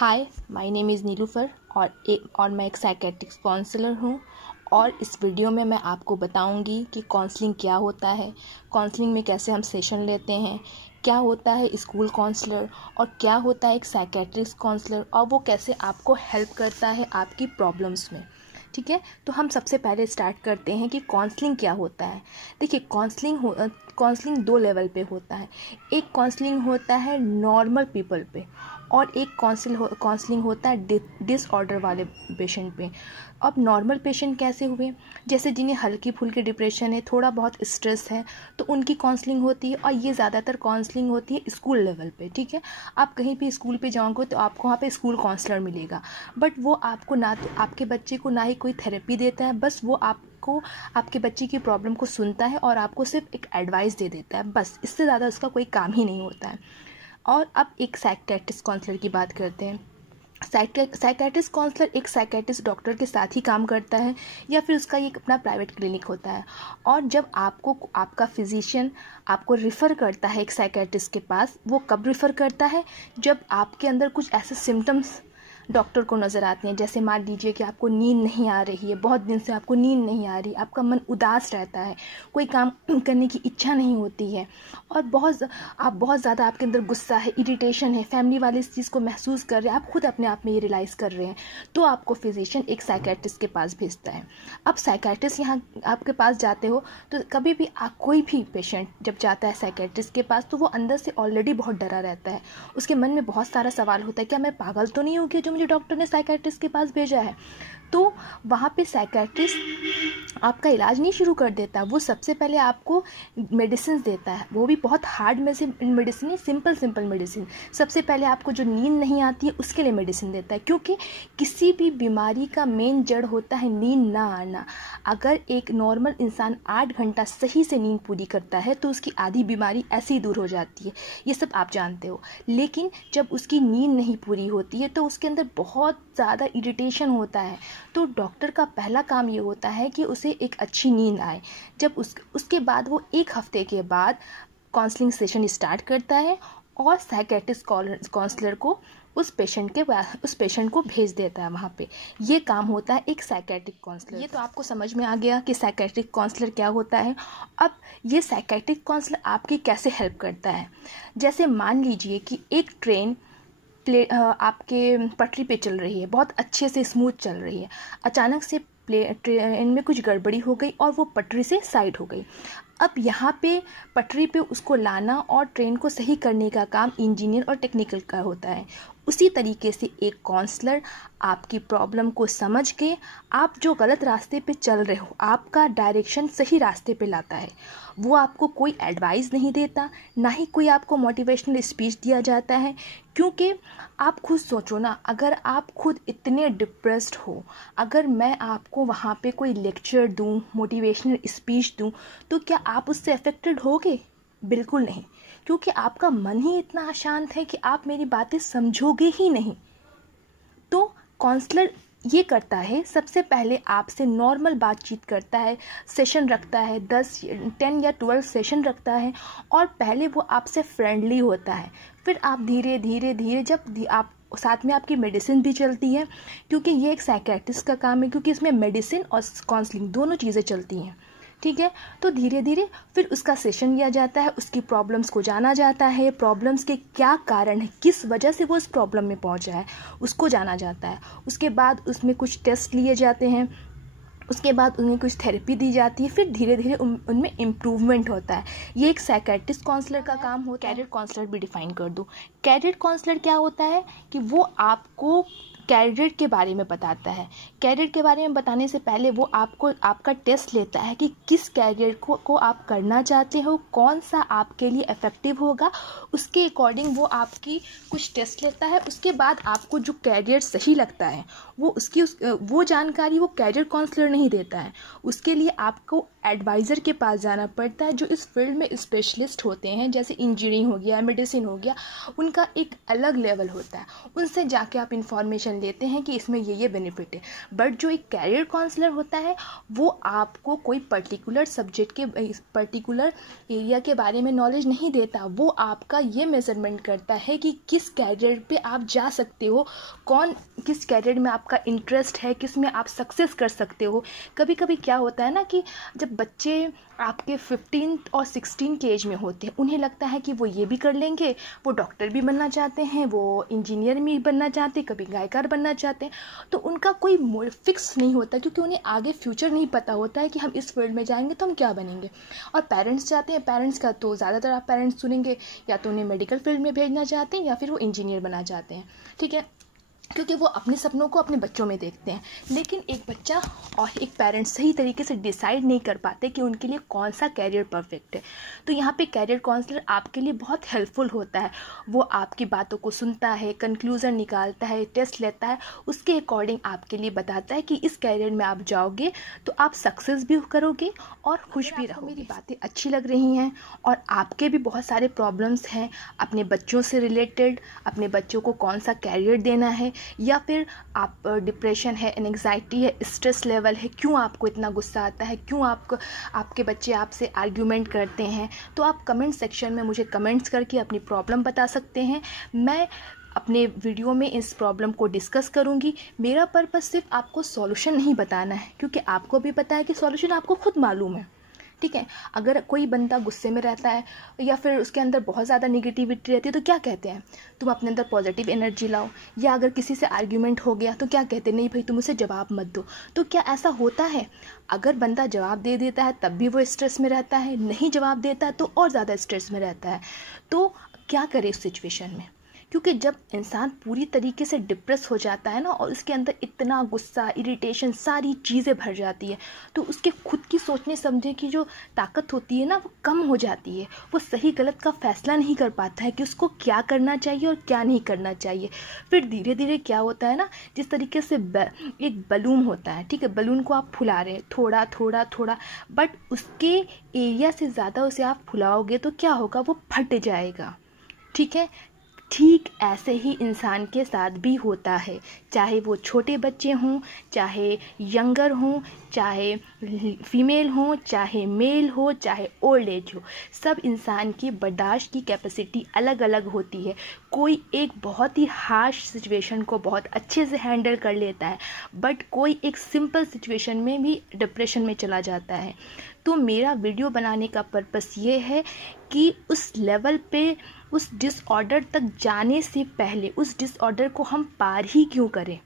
Hi, my name is नीलूफ़र और मैं एक साइकेट्रिक काउंसलर हूँ। और इस वीडियो में मैं आपको बताऊंगी कि काउंसलिंग क्या होता है, काउंसलिंग में कैसे हम सेशन लेते हैं, क्या होता है स्कूल काउंसलर और क्या होता है एक साइकेट्रिक काउंसलर और वो कैसे आपको हेल्प करता है आपकी प्रॉब्लम्स में। ठीक है, तो हम सबसे पहले स्टार्ट करते हैं कि काउंसलिंग क्या होता है। देखिए, काउंसलिंग दो लेवल पे होता है। एक काउंसलिंग होता है नॉर्मल पीपल पे और एक काउंसलिंग होता है डिसऑर्डर वाले पेशेंट पे। अब नॉर्मल पेशेंट कैसे हुए, जैसे जिन्हें हल्की फुल्की डिप्रेशन है, थोड़ा बहुत स्ट्रेस है, तो उनकी काउंसलिंग होती है। और ये ज़्यादातर काउंसलिंग होती है स्कूल लेवल पे। ठीक है, आप कहीं भी स्कूल पे जाओगे तो आपको वहाँ पे स्कूल काउंसलर मिलेगा, बट वो आपको ना तो आपके बच्चे को ना ही कोई थेरेपी देता है, बस वो आपको आपके बच्चे की प्रॉब्लम को सुनता है और आपको सिर्फ एक एडवाइस दे देता है, बस इससे ज़्यादा उसका कोई काम ही नहीं होता है। और अब एक साइकेट्रिस्ट काउंसलर की बात करते हैं। साइकेट्रिस्ट काउंसलर एक साइकेट्रिस्ट डॉक्टर के साथ ही काम करता है या फिर उसका एक अपना प्राइवेट क्लिनिक होता है। और जब आपका फिजिशियन आपको रिफ़र करता है एक साइकेट्रिस्ट के पास, वो कब रिफ़र करता है, जब आपके अंदर कुछ ऐसे सिम्टम्स डॉक्टर को नज़र आते हैं। जैसे मान लीजिए कि आपको नींद नहीं आ रही है, बहुत दिन से आपको नींद नहीं आ रही, आपका मन उदास रहता है, कोई काम करने की इच्छा नहीं होती है और बहुत ज़्यादा आपके अंदर गुस्सा है, इरिटेशन है, फैमिली वाले इस चीज़ को महसूस कर रहे हैं, आप खुद अपने आप में ये रियलाइज़ कर रहे हैं, तो आपको फिजिशियन एक साइकेट्रिस्ट के पास भेजता है। अब साइकेट्रिस्ट यहाँ आपके पास जाते हो तो कभी भी कोई भी पेशेंट जब जाता है साइकेट्रिस्ट के पास तो वो अंदर से ऑलरेडी बहुत डरा रहता है। उसके मन में बहुत सारा सवाल होता है, क्या मैं पागल तो नहीं हो गया जो मुझे डॉक्टर ने साइकेट्रिस्ट के पास भेजा है। तो वहाँ पे साइकेट्रिस्ट आपका इलाज नहीं शुरू कर देता, वो सबसे पहले आपको मेडिसिन देता है, वो भी बहुत हार्ड में से मेडिसिन नहीं, सिंपल मेडिसिन। सबसे पहले आपको जो नींद नहीं आती है उसके लिए मेडिसिन देता है, क्योंकि किसी भी बीमारी का मेन जड़ होता है नींद ना आना। अगर एक नॉर्मल इंसान 8 घंटा सही से नींद पूरी करता है तो उसकी आधी बीमारी ऐसे ही दूर हो जाती है, ये सब आप जानते हो। लेकिन जब उसकी नींद नहीं पूरी होती है तो उसके अंदर बहुत ज़्यादा इरिटेशन होता है, तो डॉक्टर का पहला काम ये होता है कि उसे एक अच्छी नींद आए। जब उसके बाद वो 1 हफ्ते के बाद काउंसलिंग सेशन स्टार्ट करता है और साइकेट्रिस्ट काउंसलर को उस पेशेंट को भेज देता है वहाँ पे। ये काम होता है एक साइकेट्रिक काउंसलर। ये तो आपको समझ में आ गया कि साइकेट्रिक काउंसलर क्या होता है। अब ये साइकेट्रिक काउंसलर आपकी कैसे हेल्प करता है। जैसे मान लीजिए कि एक ट्रेन आपके पटरी पे चल रही है, बहुत अच्छे से स्मूथ चल रही है, अचानक से ट्रेन में कुछ गड़बड़ी हो गई और वो पटरी से साइड हो गई। अब यहाँ पे पटरी पे उसको लाना और ट्रेन को सही करने का काम इंजीनियर और टेक्निकल का होता है। उसी तरीके से एक काउंसलर आपकी प्रॉब्लम को समझ के आप जो गलत रास्ते पे चल रहे हो, आपका डायरेक्शन सही रास्ते पे लाता है। वो आपको कोई एडवाइस नहीं देता, ना ही कोई आपको मोटिवेशनल स्पीच दिया जाता है, क्योंकि आप खुद सोचो ना, अगर आप खुद इतने डिप्रेस्ड हो, अगर मैं आपको वहाँ पे कोई लेक्चर दूँ, मोटिवेशनल स्पीच दूँ, तो क्या आप उससे अफेक्टेड होगे? बिल्कुल नहीं, क्योंकि आपका मन ही इतना अशांत है कि आप मेरी बातें समझोगे ही नहीं। तो काउंसलर ये करता है, सबसे पहले आपसे नॉर्मल बातचीत करता है, सेशन रखता है, 10 या 12 सेशन रखता है और पहले वो आपसे फ्रेंडली होता है। फिर आप धीरे धीरे जब आप साथ में आपकी मेडिसिन भी चलती है, क्योंकि ये एक साइकेट्रिस्ट का काम है, क्योंकि इसमें मेडिसिन और काउंसलिंग दोनों चीज़ें चलती हैं। ठीक है, तो धीरे धीरे फिर उसका सेशन लिया जाता है, उसकी प्रॉब्लम्स को जाना जाता है, प्रॉब्लम्स के क्या कारण है, किस वजह से वो इस प्रॉब्लम में पहुंचा है, उसको जाना जाता है। उसके बाद उसमें कुछ टेस्ट लिए जाते हैं, उसके बाद उन्हें कुछ थेरेपी दी जाती है, फिर धीरे धीरे उनमें इम्प्रूवमेंट होता है। ये एक साइकेट्रिस्ट काउंसलर का काम होता है। कैरियर काउंसलर भी डिफाइन कर दूँ। कैरियर काउंसलर क्या होता है कि वो आपको कैरियर के बारे में बताता है। कैरियर के बारे में बताने से पहले वो आपका टेस्ट लेता है कि किस कैरियर को आप करना चाहते हो, कौन सा आपके लिए इफ़ेक्टिव होगा, उसके अकॉर्डिंग वो आपकी कुछ टेस्ट लेता है। उसके बाद आपको जो कैरियर सही लगता है वो जानकारी वो कैरियर काउंसलर नहीं देता है। उसके लिए आपको एडवाइज़र के पास जाना पड़ता है, जो इस फील्ड में स्पेशलिस्ट होते हैं, जैसे इंजीनियरिंग हो गया, मेडिसिन हो गया, उनका एक अलग लेवल होता है। उनसे जाके आप इन्फॉर्मेशन लेते हैं कि इसमें ये बेनिफिट है, बट जो एक कैरियर काउंसलर होता है वो आपको कोई पर्टिकुलर सब्जेक्ट के पर्टिकुलर एरिया के बारे में नॉलेज नहीं देता। वो आपका ये मेजरमेंट करता है कि किस कैरियर पे आप जा सकते हो, किस कैरियर में आपका इंटरेस्ट है, किस में आप सक्सेस कर सकते हो। कभी कभी क्या होता है ना कि जब बच्चे आपके 15 और 16 के एज में होते हैं, उन्हें लगता है कि वो ये भी कर लेंगे, वो डॉक्टर भी बनना चाहते हैं, वो इंजीनियर भी बनना चाहते हैं, कभी गायकार बनना चाहते हैं। तो उनका कोई फिक्स नहीं होता, क्योंकि उन्हें आगे फ्यूचर नहीं पता होता है कि हम इस फील्ड में जाएंगे तो हम क्या बनेंगे। और पेरेंट्स चाहते हैं, पेरेंट्स का तो ज़्यादातर आप पेरेंट्स सुनेंगे, या तो उन्हें मेडिकल फील्ड में भेजना चाहते हैं या फिर वो इंजीनियर बनना चाहते हैं, ठीक है, क्योंकि वो अपने सपनों को अपने बच्चों में देखते हैं। लेकिन एक बच्चा और एक पेरेंट सही तरीके से डिसाइड नहीं कर पाते कि उनके लिए कौन सा कैरियर परफेक्ट है। तो यहाँ पे कैरियर काउंसलर आपके लिए बहुत हेल्पफुल होता है। वो आपकी बातों को सुनता है, कंक्लूज़न निकालता है, टेस्ट लेता है, उसके अकॉर्डिंग आपके लिए बताता है कि इस कैरियर में आप जाओगे तो आप सक्सेस भी करोगे और खुश भी रहोगे। मेरी बातें अच्छी लग रही हैं और आपके भी बहुत सारे प्रॉब्लम्स हैं अपने बच्चों से रिलेटेड, अपने बच्चों को कौन सा कैरियर देना है, या फिर आप डिप्रेशन है, एंग्जाइटी है, स्ट्रेस लेवल है, क्यों आपको इतना गुस्सा आता है, क्यों आपके बच्चे आपसे आर्ग्यूमेंट करते हैं, तो आप कमेंट सेक्शन में मुझे कमेंट्स करके अपनी प्रॉब्लम बता सकते हैं। मैं अपने वीडियो में इस प्रॉब्लम को डिस्कस करूंगी। मेरा पर्पस सिर्फ आपको सॉल्यूशन नहीं बताना है, क्योंकि आपको भी पता है कि सॉल्यूशन आपको खुद मालूम है, ठीक है। अगर कोई बंदा गुस्से में रहता है या फिर उसके अंदर बहुत ज़्यादा निगेटिविटी रहती है तो क्या कहते हैं, तुम अपने अंदर पॉजिटिव एनर्जी लाओ। या अगर किसी से आर्ग्यूमेंट हो गया तो क्या कहते हैं, नहीं भाई तुम उसे जवाब मत दो। तो क्या ऐसा होता है? अगर बंदा जवाब दे देता है तब भी वो स्ट्रेस में रहता है, नहीं जवाब देता है तो और ज़्यादा स्ट्रेस में रहता है। तो क्या करे उस सिचुएशन में? क्योंकि जब इंसान पूरी तरीके से डिप्रेस हो जाता है ना, और उसके अंदर इतना गुस्सा, इरिटेशन, सारी चीज़ें भर जाती है, तो उसके खुद की सोचने समझने की जो ताकत होती है ना, वो कम हो जाती है। वो सही गलत का फैसला नहीं कर पाता है कि उसको क्या करना चाहिए और क्या नहीं करना चाहिए। फिर धीरे धीरे क्या होता है ना, जिस तरीके से एक बलून होता है, ठीक है, बलून को आप फुला रहे हैं थोड़ा थोड़ा थोड़ा, बट उसके एरिया से ज़्यादा उसे आप फुलाओगे तो क्या होगा, वो फट जाएगा, ठीक है। ठीक ऐसे ही इंसान के साथ भी होता है, चाहे वो छोटे बच्चे हों, चाहे यंगर हों, चाहे फीमेल हों, चाहे मेल हो, चाहे ओल्ड एज हो। सब इंसान की बर्दाश्त की कैपेसिटी अलग अलग होती है। कोई एक बहुत ही हार्श सिचुएशन को बहुत अच्छे से हैंडल कर लेता है, बट कोई एक सिंपल सिचुएशन में भी डिप्रेशन में चला जाता है। तो मेरा वीडियो बनाने का पर्पस ये है कि उस लेवल पे, उस डिसऑर्डर तक जाने से पहले उस डिसऑर्डर को हम पार ही क्यों करें।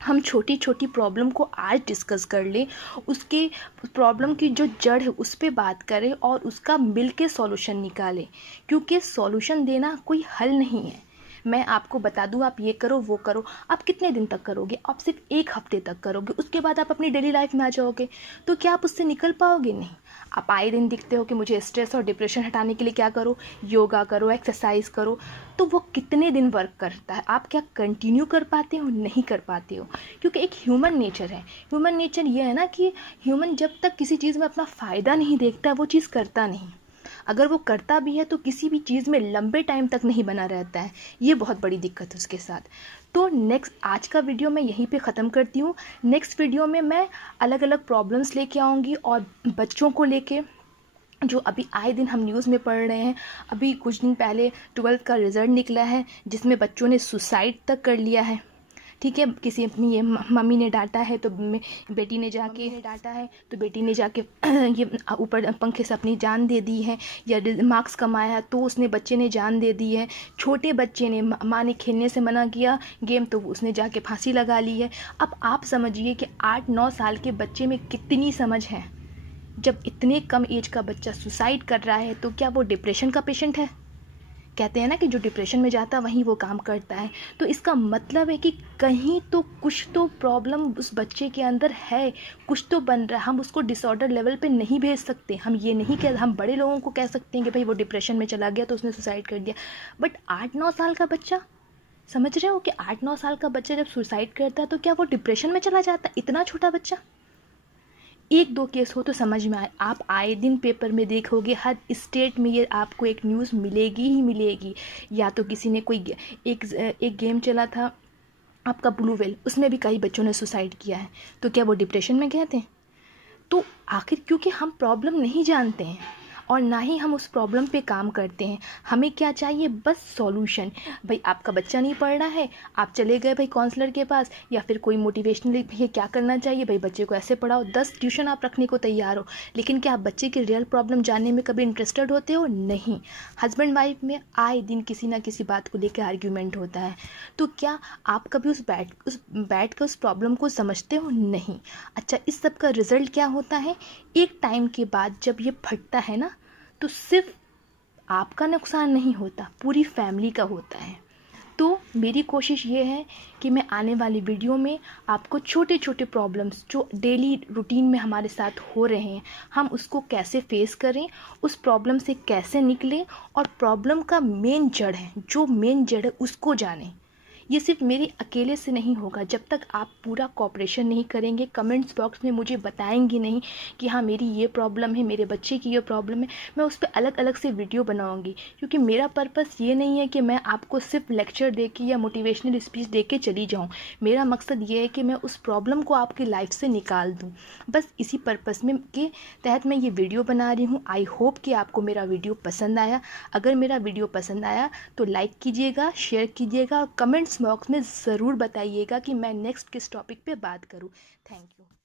हम छोटी छोटी प्रॉब्लम को आज डिस्कस कर लें, उसके प्रॉब्लम की जो जड़ है उस पर बात करें और उसका मिल के सॉल्यूशन निकालें। क्योंकि सॉल्यूशन देना कोई हल नहीं है। मैं आपको बता दूं आप ये करो वो करो, आप कितने दिन तक करोगे? आप सिर्फ 1 हफ्ते तक करोगे, उसके बाद आप अपनी डेली लाइफ में आ जाओगे। तो क्या आप उससे निकल पाओगे? नहीं। आप आए दिन दिखते हो कि मुझे स्ट्रेस और डिप्रेशन हटाने के लिए क्या करो, योगा करो, एक्सरसाइज करो, तो वो कितने दिन वर्क करता है? आप क्या कंटिन्यू कर पाते हो? नहीं कर पाते हो। क्योंकि एक ह्यूमन नेचर है। ह्यूमन नेचर ये है ना कि ह्यूमन जब तक किसी चीज़ में अपना फ़ायदा नहीं देखता वो चीज़ करता नहीं। अगर वो करता भी है तो किसी भी चीज़ में लंबे टाइम तक नहीं बना रहता है। ये बहुत बड़ी दिक्कत है उसके साथ। तो आज का वीडियो मैं यहीं पे ख़त्म करती हूँ। नेक्स्ट वीडियो में मैं अलग अलग प्रॉब्लम्स लेके आऊँगी, और बच्चों को लेके जो अभी आए दिन हम न्यूज़ में पढ़ रहे हैं। अभी कुछ दिन पहले 12th का रिज़ल्ट निकला है जिसमें बच्चों ने सुसाइड तक कर लिया है, ठीक है। किसी अपनी ये मम्मी ने डांटा है तो बेटी ने जाके ये ऊपर पंखे से अपनी जान दे दी है, या मार्क्स कमाया तो उसने बच्चे ने जान दे दी है। छोटे बच्चे ने, माँ ने खेलने से मना किया गेम तो उसने जाके फांसी लगा ली है। अब आप समझिए कि 8-9 साल के बच्चे में कितनी समझ है। जब इतने कम एज का बच्चा सुसाइड कर रहा है तो क्या वो डिप्रेशन का पेशेंट है? कहते हैं ना कि जो डिप्रेशन में जाता है वहीं वो काम करता है। तो इसका मतलब है कि कहीं तो कुछ तो प्रॉब्लम उस बच्चे के अंदर है, कुछ तो बन रहा है। हम उसको डिसऑर्डर लेवल पे नहीं भेज सकते। हम ये नहीं कह, हम बड़े लोगों को कह सकते हैं कि भाई वो डिप्रेशन में चला गया तो उसने सुसाइड कर दिया, बट 8-9 साल का बच्चा, समझ रहे हो कि 8-9 साल का बच्चा जब सुसाइड करता है तो क्या वो डिप्रेशन में चला जाता है? इतना छोटा बच्चा। 1-2 केस हो तो समझ में आए। आप आए दिन पेपर में देखोगे, हर स्टेट में ये आपको एक न्यूज़ मिलेगी ही मिलेगी। या तो किसी ने कोई एक गेम चला था आपका ब्लू व्हेल, उसमें भी कई बच्चों ने सुसाइड किया है। तो क्या वो डिप्रेशन में गए थे? तो आखिर क्योंकि हम प्रॉब्लम नहीं जानते हैं और ना ही हम उस प्रॉब्लम पे काम करते हैं। हमें क्या चाहिए? बस सॉल्यूशन। भाई आपका बच्चा नहीं पढ़ रहा है, आप चले गए भाई काउंसलर के पास, या फिर कोई मोटिवेशनल भैया क्या करना चाहिए भाई बच्चे को ऐसे पढ़ाओ, 10 ट्यूशन आप रखने को तैयार हो, लेकिन क्या आप बच्चे की रियल प्रॉब्लम जानने में कभी इंटरेस्टेड होते हो? नहीं। हस्बैंड वाइफ में आए दिन किसी ना किसी बात को लेकर आर्ग्यूमेंट होता है। तो क्या आप कभी उस बैठ कर उस प्रॉब्लम को समझते हो? नहीं। अच्छा, इस सब का रिजल्ट क्या होता है? एक टाइम के बाद जब ये फटता है ना, तो सिर्फ आपका नुकसान नहीं होता, पूरी फैमिली का होता है। तो मेरी कोशिश ये है कि मैं आने वाली वीडियो में आपको छोटे छोटे प्रॉब्लम्स जो डेली रूटीन में हमारे साथ हो रहे हैं, हम उसको कैसे फेस करें, उस प्रॉब्लम से कैसे निकलें, और प्रॉब्लम का मेन जड़ है, जो मेन जड़ है उसको जानें। ये सिर्फ मेरे अकेले से नहीं होगा। जब तक आप पूरा कोऑपरेशन नहीं करेंगे, कमेंट्स बॉक्स में मुझे बताएंगे नहीं कि हाँ मेरी ये प्रॉब्लम है, मेरे बच्चे की ये प्रॉब्लम है, मैं उस पर अलग अलग से वीडियो बनाऊंगी। क्योंकि मेरा पर्पस ये नहीं है कि मैं आपको सिर्फ लेक्चर दे के या मोटिवेशनल स्पीच दे के चली जाऊँ। मेरा मकसद ये है कि मैं उस प्रॉब्लम को आपकी लाइफ से निकाल दूँ। बस इसी पर्पस में के तहत मैं ये वीडियो बना रही हूँ। आई होप कि आपको मेरा वीडियो पसंद आया। अगर मेरा वीडियो पसंद आया तो लाइक कीजिएगा, शेयर कीजिएगा और कमेंट्स बॉक्स में ज़रूर बताइएगा कि मैं नेक्स्ट किस टॉपिक पे बात करूं। Thank you.